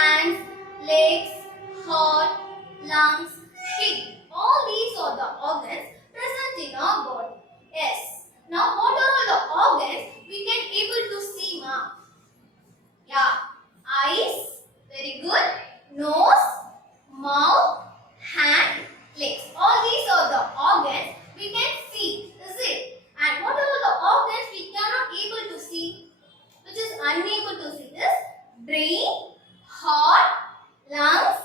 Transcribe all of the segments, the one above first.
hands, legs, heart, lungs, kidney. All these are the organs present in our body. Yes. Now what are all the organs we can able to see, ma? Yeah. Eyes. Very good. Nose, mouth, hand, legs. All these are the organs we can see. Is it? And what are the organs we cannot able to see? Which is unable to see is brain, heart, lungs,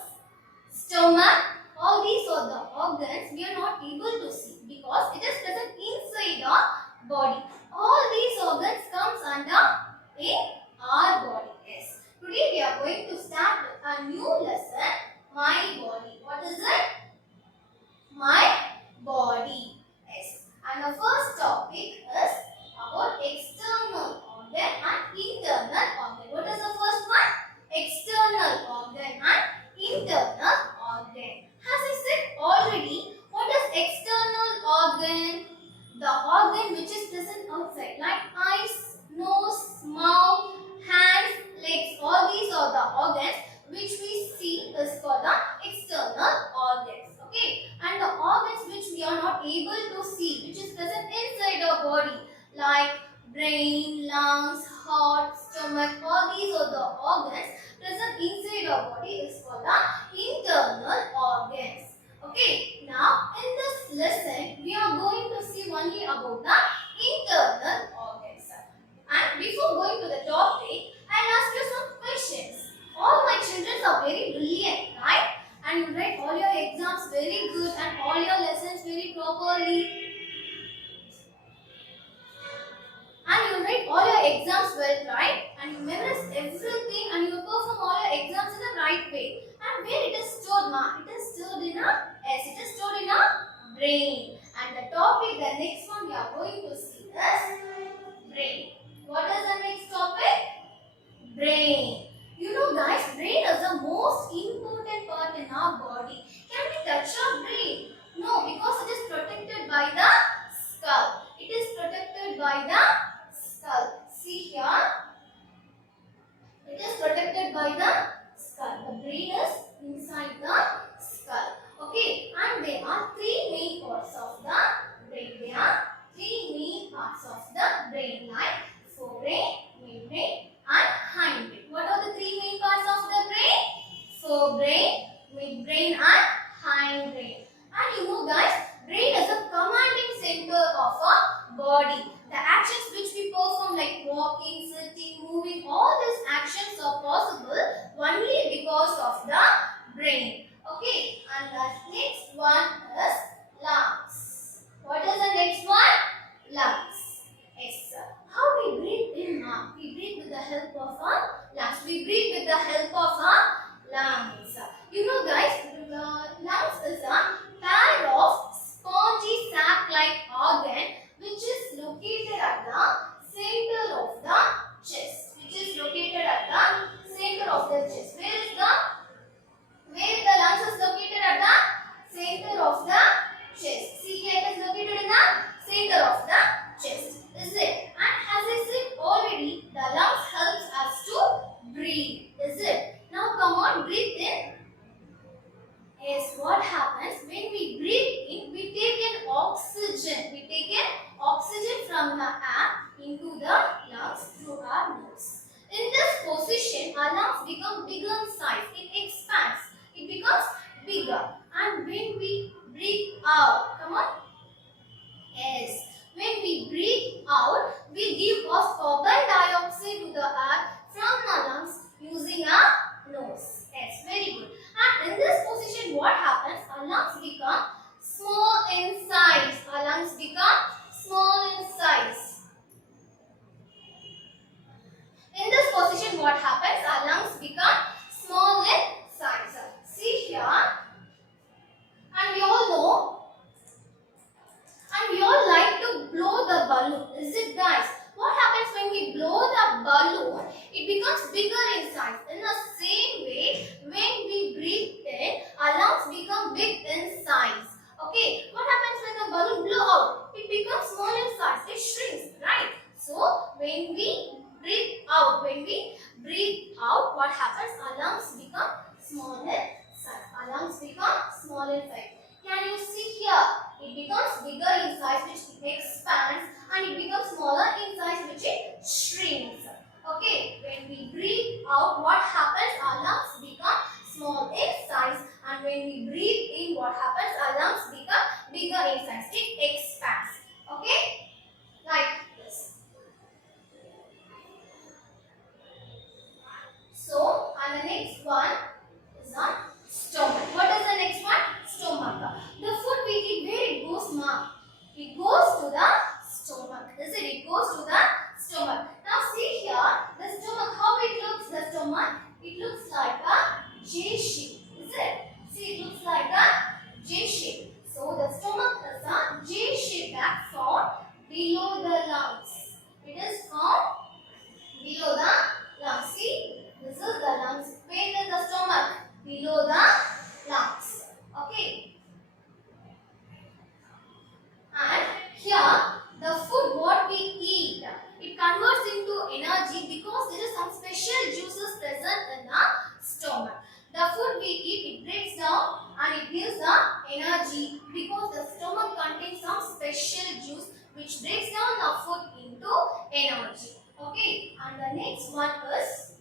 stomach. All these are the organs we are not able to see because it is present inside our body. All these organs comes under in our body. Yes. Today we are going to start with a new lesson, my body. What is it? My body. Yes. And the first topic is about external organ and internal organ. What is the first one? External organ and internal organ. As I said already, what is external organ? The organ which is present outside, like eyes, nose, mouth, hands, legs. All these are the organs which we see is called the external organs. Okay, and the organs which we are not able to see, which is present inside our body, like brain, lungs, heart, stomach. All these are the organs present inside our body is called the internal organs. Okay, now in this lesson we are going to see only about the internal organs. And before going to the topic, I'll ask you some questions. All my children are very brilliant, right? And you write all your exams very good and all your lessons very properly. And you write all your exams well, right? And you memorize everything and you perform all your exams in the right way. And where it is stored, ma? It is stored in a, yes, it is stored in a brain. And the topic, the next one we are going to see is brain. What is the next topic? Brain. You know guys, brain is the most important part in our body. Can we touch our brain? No, because it is protected by the skull. It is protected by the skull. See here. It is protected by the skull. The brain is inside the skull. Okay, and there are three main parts of the brain. There are three main parts of the brain, like forebrain, midbrain, and hindbrain. What are the three main parts of the brain? Forebrain, midbrain, and hindbrain. And you know guys, brain is a commanding center of our body. The actions which we perform like walking, sitting, moving, all these actions are possible only because of the brain. Okay, and the next one is lungs. What is the next one? Lungs. Yes, sir. How we breathe in now? We breathe with the help of our lungs. We breathe with the help of our lungs. You know guys, lungs is a pair of spongy sac-like organ which is located at the center of the chest. Which is located at the center of the chest. Where the lungs is located at the center of the chest. See here, it is located in the center of the chest. Is it? And as I said already, the lungs helps us to breathe. Is it? Now come on, breathe in. Yes, what happens when we breathe in? We take in oxygen. We take in oxygen from the air into the lungs through our nose. In this position, our lungs become bigger in size. It expands. It becomes bigger. And when we breathe out, come on. Yes. When we breathe out, we give off carbon dioxide to the air from our lungs using our nose. Yes, very good. And in this position, what happens? Our lungs become small in size. Our lungs become small in size. In this position, what happens? Our lungs become small in we eat, it breaks down and it gives the energy because the stomach contains some special juice which breaks down the food into energy. Okay, and the next one is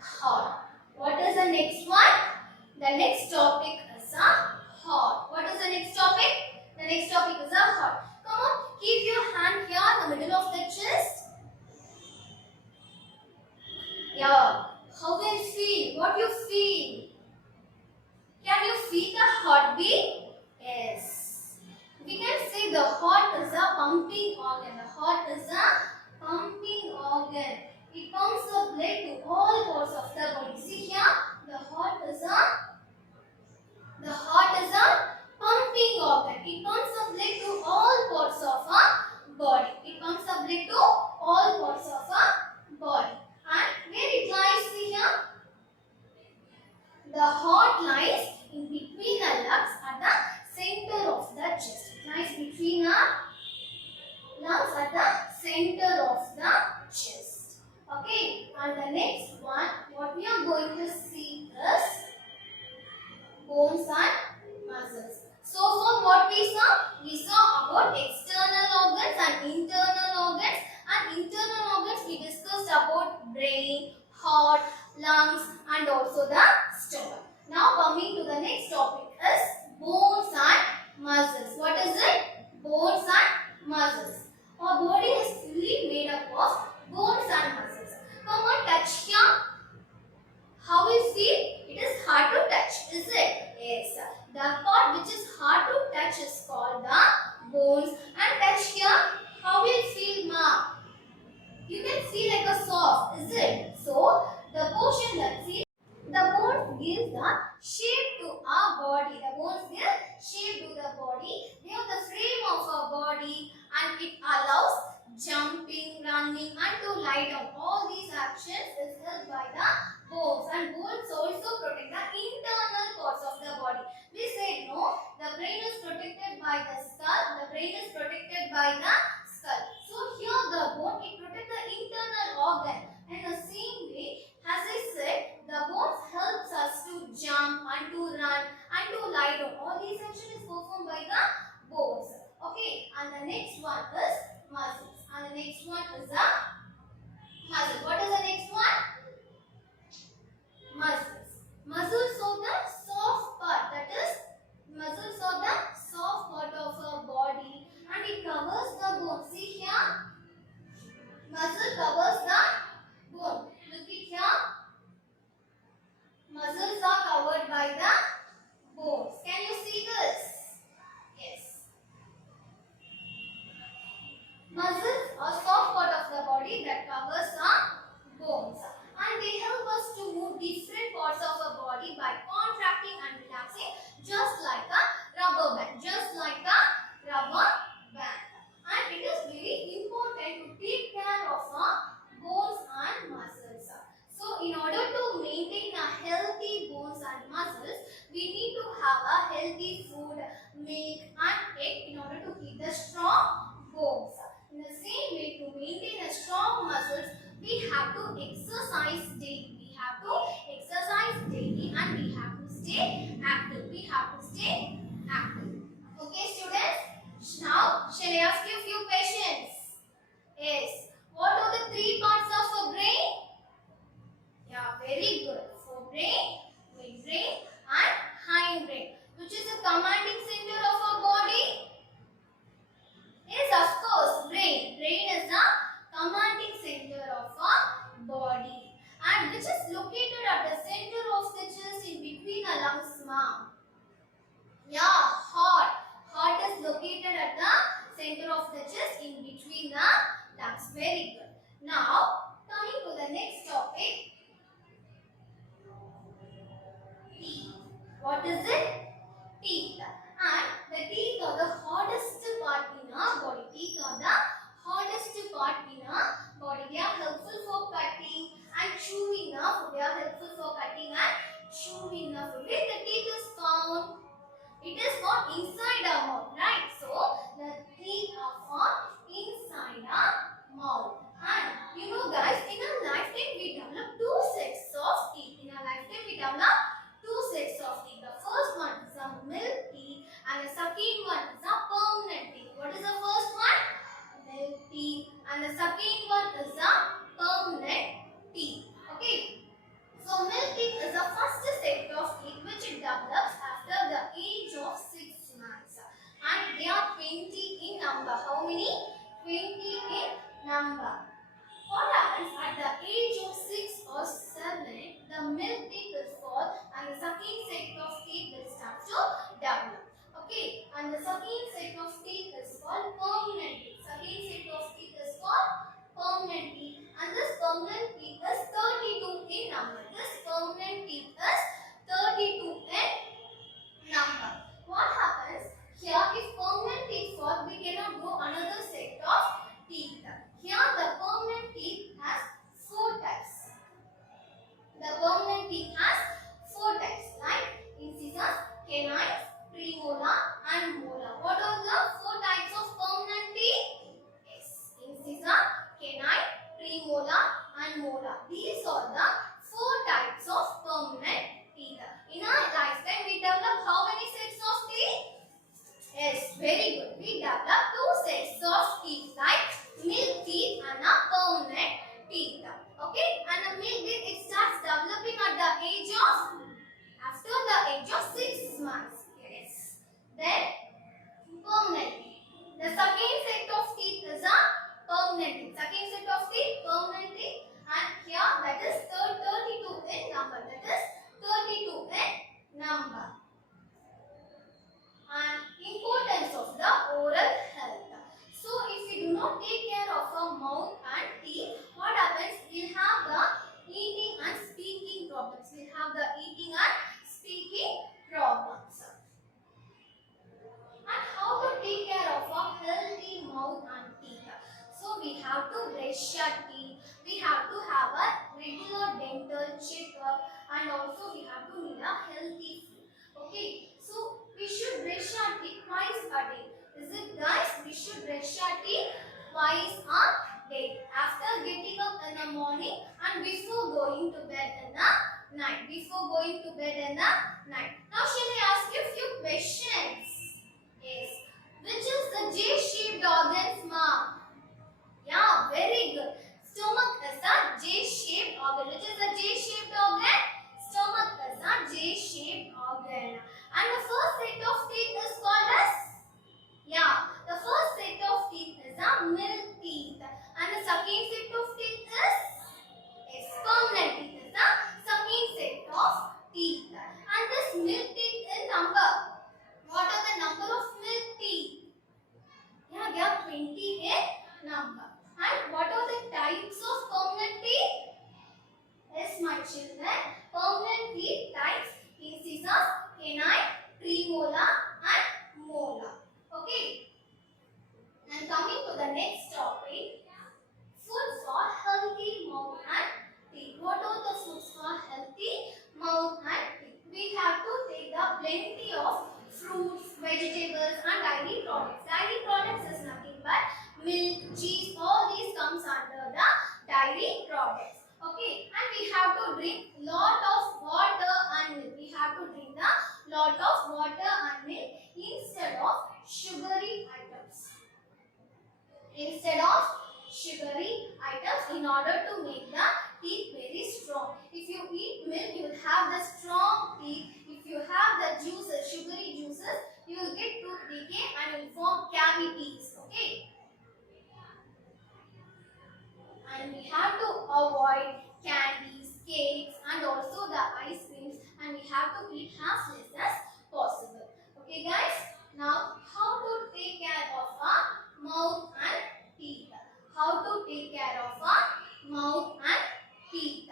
heart. What is the next one? The next topic is a heart. What is the next topic? The next topic is a heart. Come on, keep your hand here in the middle of the chest. Yeah. How will you feel? What you feel? Can you feel the heartbeat? Yes. We can say the heart is a pumping organ. The heart is a pumping organ. It pumps the blood to all parts of the body. See here, the heart is a pumping organ. It pumps the blood to all parts of our body. It pumps the blood to all parts of our body. And where it lies, see here, the heart lies in between the lungs at the center of the chest. It lies between the lungs at the center of the chest. Okay, and the next one, what we are going to see is bones and muscles. So far what we saw about external organs and internal organs. And internal organs we discussed about brain, heart, lungs and also the stomach. Now coming to the next topic is bones and muscles. What is it? Bones and muscles. Our body is fully made up of bones and muscles. Come on, touch here. How you feel? It is hard to touch, is it? Yes. The part which is hard to touch is called the bones. And touch here. How will you feel, ma? You can feel like a soft, is it? So, the portion that feels, the bones gives the shape to our body. The bones give shape to the body. They are the frame of our body and it allows jumping, running and to lie down. All these actions is helped by the bones, and bones also protect the internal parts of the body. We said no, the brain is protected by the skull. The brain is protected by the skull. So here the bone, it protects the internal organ. In the same way, as I said, the bones helps us to jump and to run and to lie down. All these actions is performed by the bones. Okay, and the next one is muscles. And the next one is the muscle. What is the next one? Muscles. Muscles are the soft part. That is, muscles are the soft part of our body and it covers the bone. See here, muscle covers the bone. Look it here. Muscles are covered by the bones. Can you see this? Yes. Muscles are soft part of the body that covers our bones. And they help us to move different parts of our body by contracting and relaxing, just like a rubber band. Just like a rubber band. And it is very important to take care of our bones and muscles. So, in order to maintain a healthy bones and muscles, we need to have a healthy food, milk and egg in order to keep the strong bones. In the same way, to maintain a strong muscles, we have to exercise daily. We have to exercise daily and we have to stay active. We have to stay active. Okay, students? Now, shall I ask you a few questions? Yes. What are the three parts of a brain? Yeah, very good. Forebrain, midbrain and hindbrain. Which is the commanding center of our body? Yes, of course, brain. Brain is the commanding center of our body. And which is located at the center of the chest in between the lungs, ma'am. Yeah, heart. Heart is located at the center of the chest in between the lungs. Very good. Now, coming to the next topic. Teeth. What is it? Teeth. And the teeth are the hardest part in our body. Teeth are the hardest part in our body. They are helpful for cutting and chewing the food. They are helpful for cutting and chewing the food. Where the teeth is found? It is found inside our mouth, right? So, the teeth are found inside our mouth. And you know guys, in our life permanent teeth is 32 in number. This permanent teeth is 32 in number. What happens here? If permanent teeth fall, we cannot grow another set of teeth. Here the permanent teeth has 4 types. The permanent teeth has 4 types like incisors, canines, premolar and molar. What are the 4 types of permanent teeth? Yes, incisor, canine, premolar and molar. These are the 4 types of permanent teeth. In our lifetime we develop how many sets of teeth? Yes, very good. We develop 2 sets of teeth like milk teeth and a permanent teeth. Okay, and the milk teeth it starts developing at the age of after the age of 6 months. Yes. Then permanent teeth. The second set of teeth is a permanent teeth. Second set of teeth, permanent teeth, and here that is 32 in number. That is 32 in number. And importance of the oral health. So if we do not take care of our mouth and teeth, what happens? We'll have the eating and speaking problems. We'll have the eating and speaking problems. And how to take care of a healthy mouth and teeth? So we have to brush our teeth. We have to have a regular dental checkup, and also we have to eat a healthy food. Okay, so we should brush our teeth twice a day. Is it guys? We should brush our teeth twice a day. After getting up in the morning and before going to bed in the night. Before going to bed in the night. Now shall I ask you a few questions? Yes. Which is the J-shaped organs, ma? Yeah, very good. Stomach is a J-shaped organ. Which is a J-shaped organ? Stomach is a J-shaped organ. And the first set of teeth is called as? Yeah, the first set of teeth is a milk teeth. And the second set of teeth is? Yes, permanent teeth is the second set of teeth. And this milk teeth in number. What are the number of milk teeth? Yeah, they are 20 in number. And what are the types of permanent teeth? Yes, my children. Permanent teeth types incisors, canine, premolar and molar. Okay. And coming to the next topic, food for healthy mouth and teeth. What are the foods for healthy mouth and teeth? We have to take the plenty of fruits, vegetables and dairy products. Dairy products is nothing but milk, cheese, all these comes under the dairy products. Okay, and we have to drink lot of water and milk. We have to drink the lot of water and milk instead of sugary items. Instead of sugary items in order to make the teeth very strong. If you eat milk, you will have the strong teeth. If you have the juices, sugary juices, you will get tooth decay and will form cavities. Okay. And we have to avoid candies, cakes and also the ice creams, and we have to eat as less as possible. Okay guys, now how to take care of our mouth and teeth. How to take care of our mouth and teeth.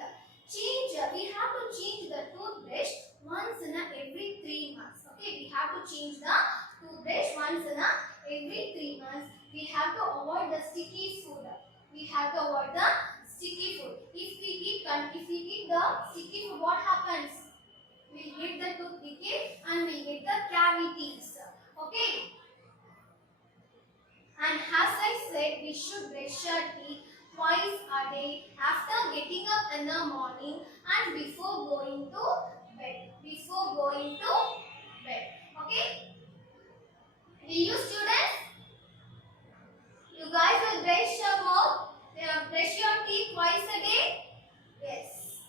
We have to change the toothbrush once in every 3 months. Okay, we have to change the toothbrush once in every 3 months. We have to avoid the sticky food. We have to avoid the sticky food. If we eat the sticky food, what happens? We will get the tooth decay and we will get the cavities. Okay. And as I said, we should brush our teeth twice a day after getting up in the morning and before going to bed. Before going to bed. Okay. Will you students? You guys will brush your mouth, brush your teeth twice a day? Yes.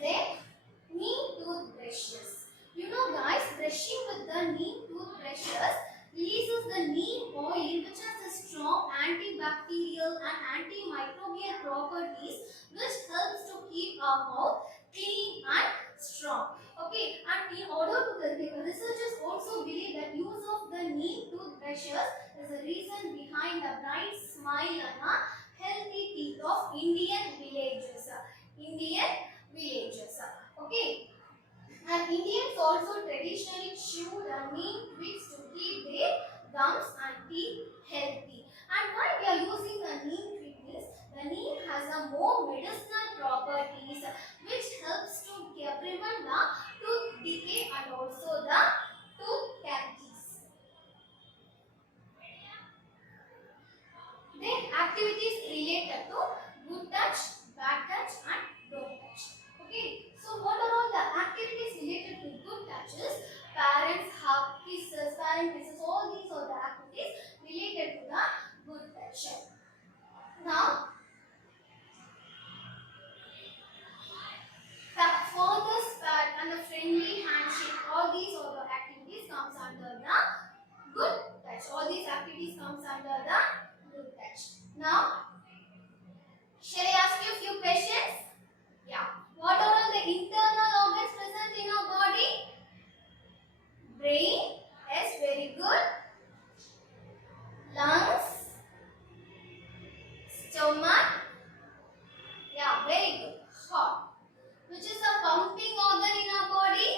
Then, neem toothbrushes. You know guys, brushing with the neem toothbrushes releases the neem oil which has a strong antibacterial and antimicrobial properties which helps to keep our mouth clean and strong. Okay, and in order to the researchers also believe that use of the neem toothbrushes is the reason behind the bright smile and a healthy teeth of Indian villages. Indian villages. Okay. And Indians also traditionally chew the neem twigs to keep their gums and teeth healthy. And why we are using the neem twig is the neem has a more medicinal properties which helps to prevent the tooth decay and also the tooth cavities. Then activities related to good touch, bad touch and don't touch. Okay, so what are all the activities related to good touches? Parents hug, kisses, parent kisses, all these are the activities related to the good touch. Now, the father's pat and the friendly handshake, all these are the activities comes under the good touch. All these activities comes under the good touch. Now, shall I ask you a few questions? Yeah. What are all the internal organs present in our body? Brain. Yes, very good. Lungs. Stomach. Yeah, very good. Heart. Which is a pumping organ in our body?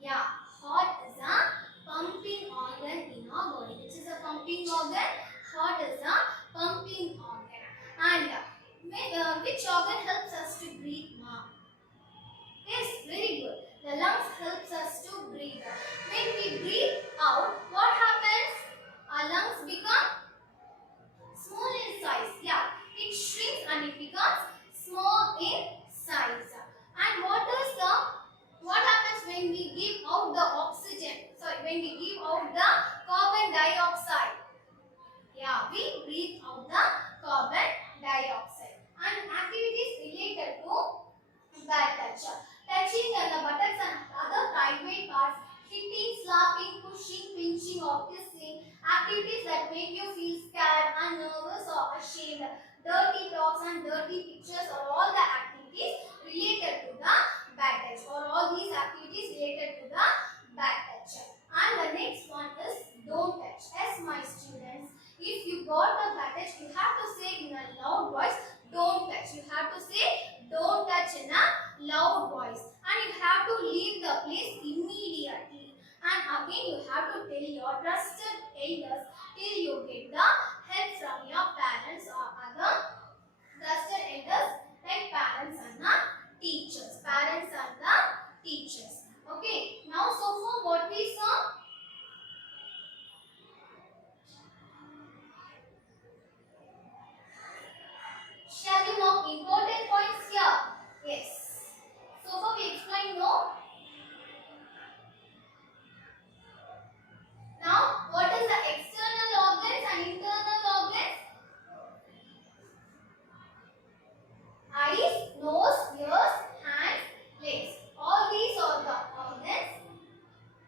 Yeah, heart is a pumping organ in our body. Which is a pumping organ? Heart is a pumping organ. And which organ helps us to breathe more? Yes, very good. The lungs helps us to breathe. When we breathe out, what happens? Our lungs become small in size. Yeah, it shrinks and it becomes small in size. And what happens when we give out the oxygen? Sorry, when we give out the carbon dioxide? Yeah, we breathe out the carbon dioxide. And activities related to bad touch. Touching the buttocks and other private parts, hitting, slapping, pushing, pinching or kissing, activities that make you feel scared and nervous or ashamed, dirty talks and dirty pictures are all the activities related to the bad touch, or all these activities related to the bad touch. And the next one is don't touch. As my students, if you got the bad touch, you have to say in a loud voice, don't touch. You have to say don't touch in a loud voice. And you have to leave the place immediately. And again you have to tell your trusted elders till you get the help from your parents or other trusted elders like parents and the teachers. Parents and the teachers. Okay. Now so far what we saw? Shall we mark important points here? Yes. So far we explained no? Now what is the external organs and internal organs? Eyes, nose, ears, hands, legs. All these are the organs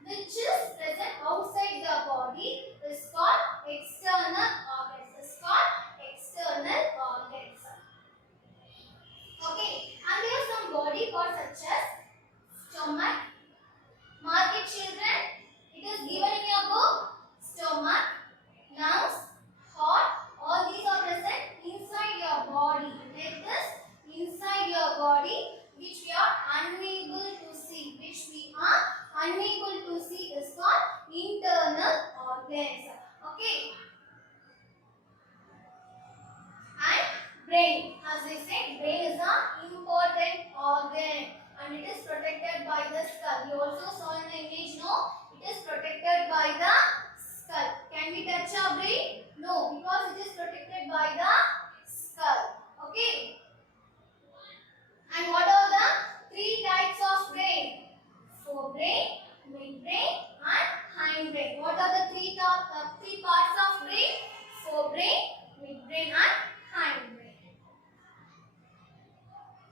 which is present outside the body is called external organs. Is called external organs. Okay, and there are some body parts such as stomach. Mark it, children. It is given in your book. Stomach, lungs, heart. All these are present inside your body. Like this, inside your body, which we are unable to see. Which we are unable to see is called internal organs. Okay. And brain. As I said, brain is an important organ and it is protected by the skull. You also saw in the image, no? It is protected by the skull. Can we touch our brain? No, because it is protected by the skull. Okay. And what are the three types of brain? Forebrain, midbrain and hindbrain. What are the three parts of brain? Forebrain, midbrain and hindbrain.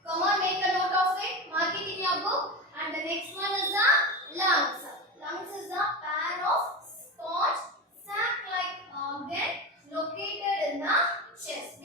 Come on, make a note of it. Mark it in your book. And the next one is the lungs. Lungs is a pair of sponge sac-like organ located in the chest.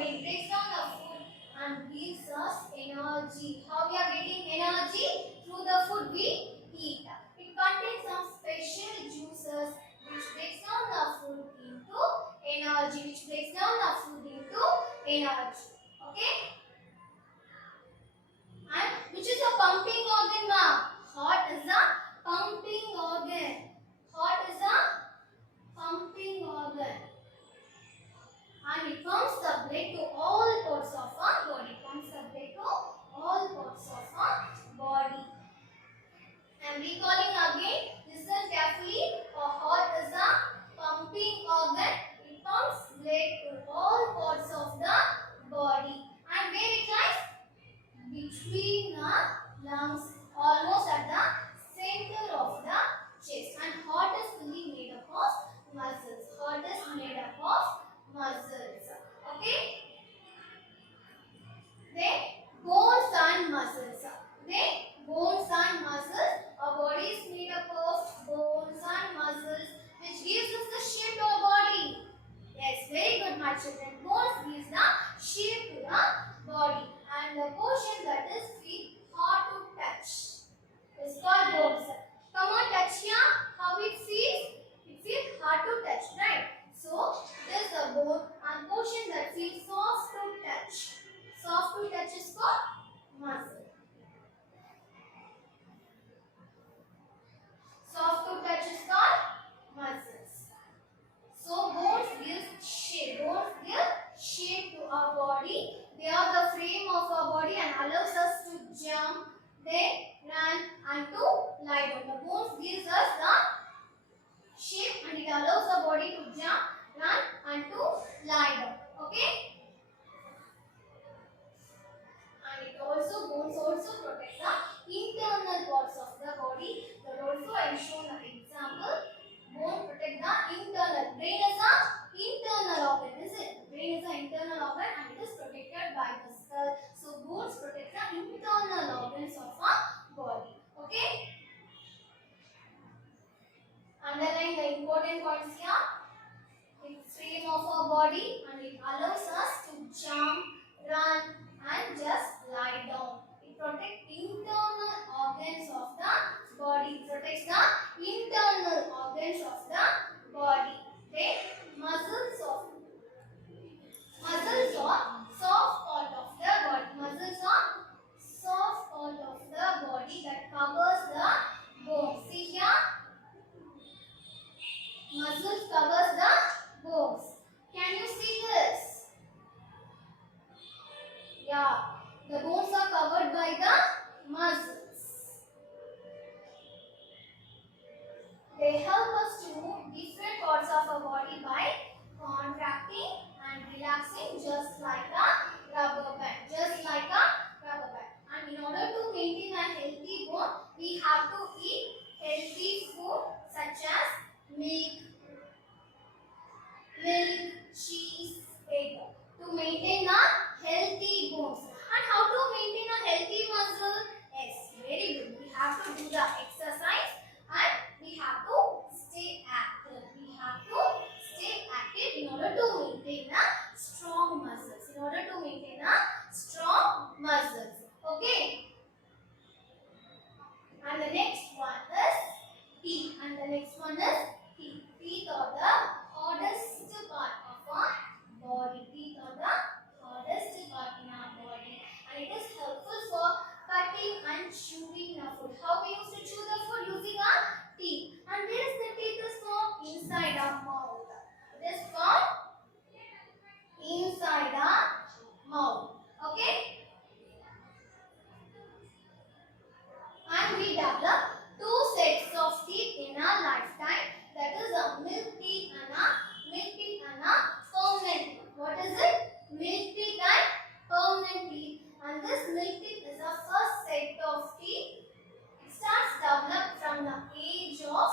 body, breaks down the food and gives us energy. How we are getting energy? Through the food we eat. It contains some special juices which breaks down the food into energy. Which breaks down the food into energy. Okay? And which is a pumping organ, ma? Heart is a pumping organ. Heart is a pumping organ. And it pumps the blood to all parts of our body. Pumps the blood to all parts of our body. I am recalling again. Listen carefully. A heart is a pumping organ. It pumps blood to all parts of the body. And where it lies? Between the lungs, almost at the center of the chest. And heart is fully made up of muscles. Heart is made up of muscles. Okay? Then bones and muscles. Then bones and muscles. Our body is made up of bones and muscles, which gives us the shape to our body. Yes, very good, my children. Bones gives the shape to the body, and the portion that is feel hard to touch is called bones. Come on, touch here. How it feels? It feels hard to touch, right? So this is the bone, and portion that feels soft to touch. Soft to touch is called muscle. Soft to touch is called muscles. So bones give shape. Bones give shape to our body. They are the frame of our body and allows us to jump, then run and to lie down. The bones gives us the shape and it allows the body to jump, run and to lie down. Okay? And it also, bones also protect the internal parts of the body. That also I have shown an example. Bone protect the internal. Brain is an internal organ, is it? Brain is an internal organ and it is protected by the skull. So bones protect the internal organs of our body. Okay? Underline the important points here. It's frame of our body and it allows us to jump, run and just lie down. It protects internal organs of the body. It protects the internal organs of the body. Then muscles are soft part of the body. Muscles are soft part of the body that covers the bones. See here? Muscles covers the bones. Can you see this? Yeah. The bones are covered by the muscles. They help us to move different parts of our body by contracting and relaxing just like a rubber band. Just like a rubber band. And in order to maintain a healthy bone, we have to eat healthy food such as milk, cheese, egg to maintain a healthy bones. And how to maintain a healthy muscle? Yes, very good. We have to do the exercise and we have to stay active. We have to stay active in order to maintain a strong muscles. In order to maintain a strong muscles. Okay. And the next one is teeth. And the next one is teeth. Teeth are the hardest part of our body. Teeth are the hardest part in our body. And it is helpful for cutting and chewing the food. How we used to chew the food? Using our teeth. And where is the teeth is found? Inside our mouth. It is found inside our mouth. Okay? And we develop two sets of teeth in our lifetime. That is a milk teeth and a permanent teeth. What is it? Milk teeth and permanent teeth. And this milk teeth is the first set of teeth. It starts developed from the age of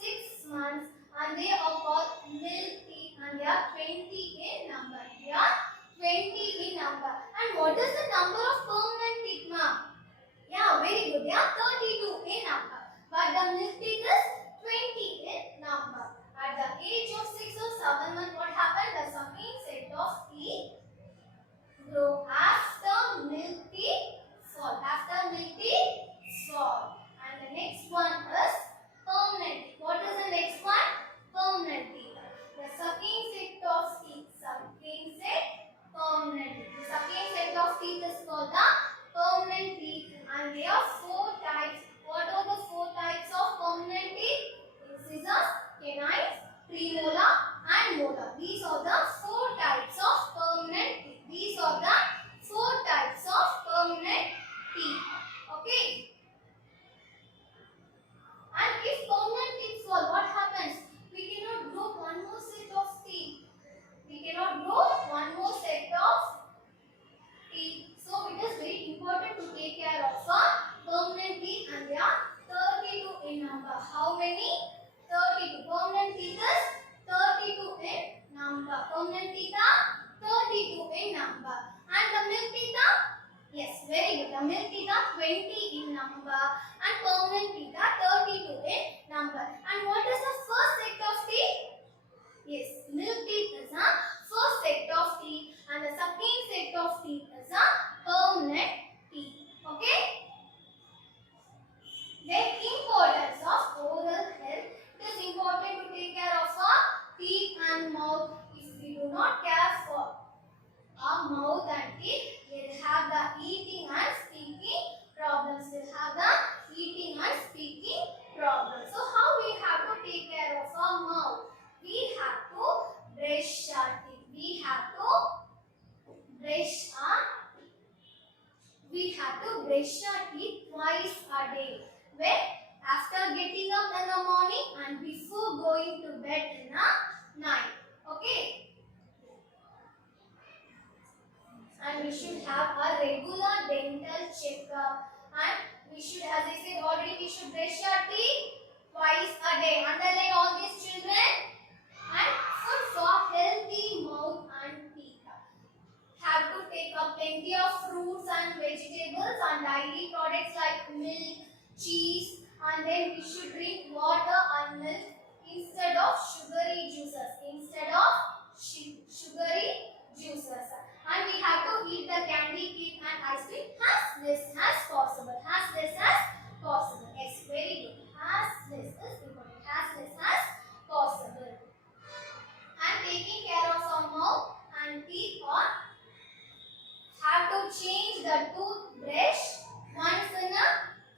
6 months and they are called milk teeth and they are 20 in number. They are 20 in number. And what is the number of permanent teeth, ma'am? Yeah, very good. They are 32 in number. But the milk teeth is 20 in number. At the age of 6 or 7 months, what happened? The second set of teeth very good. The milk teeth are 20 in number and permanent teeth are 32 in number. And what is the first set of teeth? Yes, milk teeth is a first set of teeth and the second set of teeth is a permanent teeth. Okay? The importance of oral health. It is important to take care of our teeth and mouth. If we do not care for our mouth and teeth, we will have the eating and speaking problems. We will have the eating and speaking problems. So how we have to take care of our mouth? We have to brush our teeth. We have to brush our teeth twice a day. When? After getting up in the morning and before going to bed in the night. Okay? And we should have a regular dental checkup. And we should, as I said already, we should brush our teeth twice a day. Underline all these, children. And food for healthy mouth and teeth. Have to take up plenty of fruits and vegetables and dairy products like milk, cheese, and then we should drink water and milk instead of sugary juices. And we have to eat the candy, cake and ice cream as less as possible. Yes, very good. As less is important. As less as possible. And taking care of our mouth and teeth or have to change the toothbrush once in a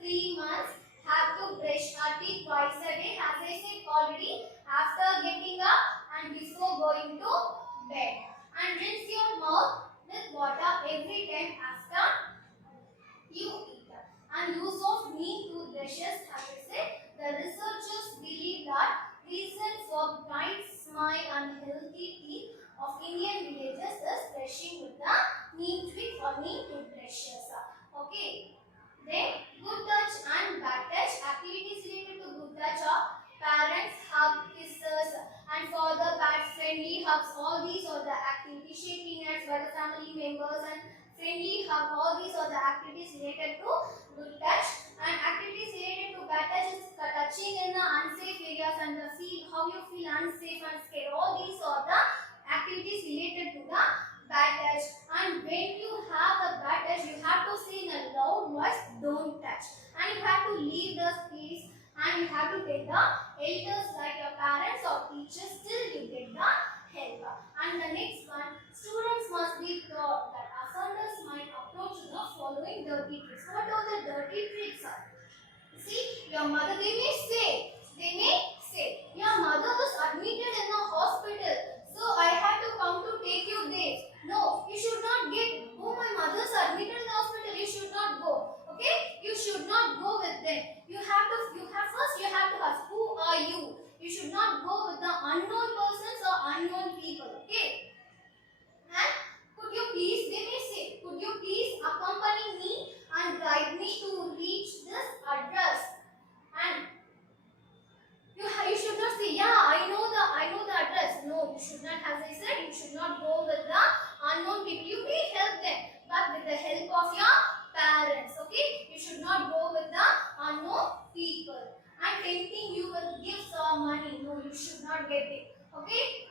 3 months. Have to brush our teeth twice a day, as I said already, after getting up and before going to bed. And rinse your mouth with water every time after you eat. And use of neat toothbrushes, as I said, the researchers believe that reason for bright smile and healthy teeth of Indian villages is brushing with the neat toothbrushes. Okay. Then good touch and bad touch. Activities related to good touch are parents, hug, kisses, and for the pet friendly hugs. All these are the activities. Shaking hands by the family members and friendly hug. All these are the activities related to good touch. And activities related to bad touch is touching in the unsafe areas and the how you feel unsafe and scared. All these are the activities related to the bad touch. And when you have the bad touch, you have to say in a loud voice, don't touch. And you have to leave the space and you have to take the elders like your parents or teachers till you get the help. And the next one, students must be taught that offenders might approach the following dirty tricks. What are the dirty tricks? See, your mother, they may say, your mother was admitted in the hospital, so I had to come to take you there. No, you should not get, oh my mother's admitted in the hospital, you should not go. Okay, you should not go with them. You have to ask, who are you? You should not go with the unknown persons or unknown people. Okay. And could you please, they may say, could you please accompany me and guide me to reach this address? And you should not say, yeah, I know the address. No, you should not, as I said, you should not go with the unknown people. You may help them, but with the help of your parents. Okay, you should not go with the unknown people. And tempting you with gifts or money. No, you should not get it. Okay.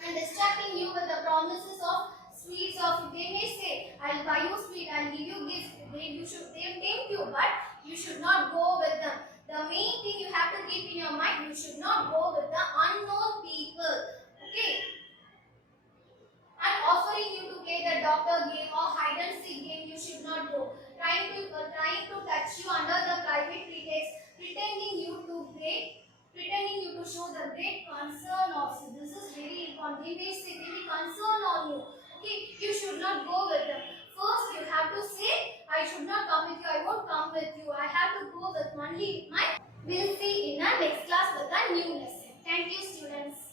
And distracting you with the promises of sweets or they may say, I'll buy you sweet, I'll give you gifts. They tempt you, but you should not go with them. The main thing you have to keep in your mind, you should not go with the unknown people. Okay. And offering you to play the doctor game or hide and seek game, you should not go. Trying to touch you under the private pretext, pretending you to show the great concern of you. This is very important. They may say, they may concern on you. Okay, you should not go with them. First, you have to say, I should not come with you. I won't come with you. I have to go with only with my. We'll see in our next class with a new lesson. Thank you, students.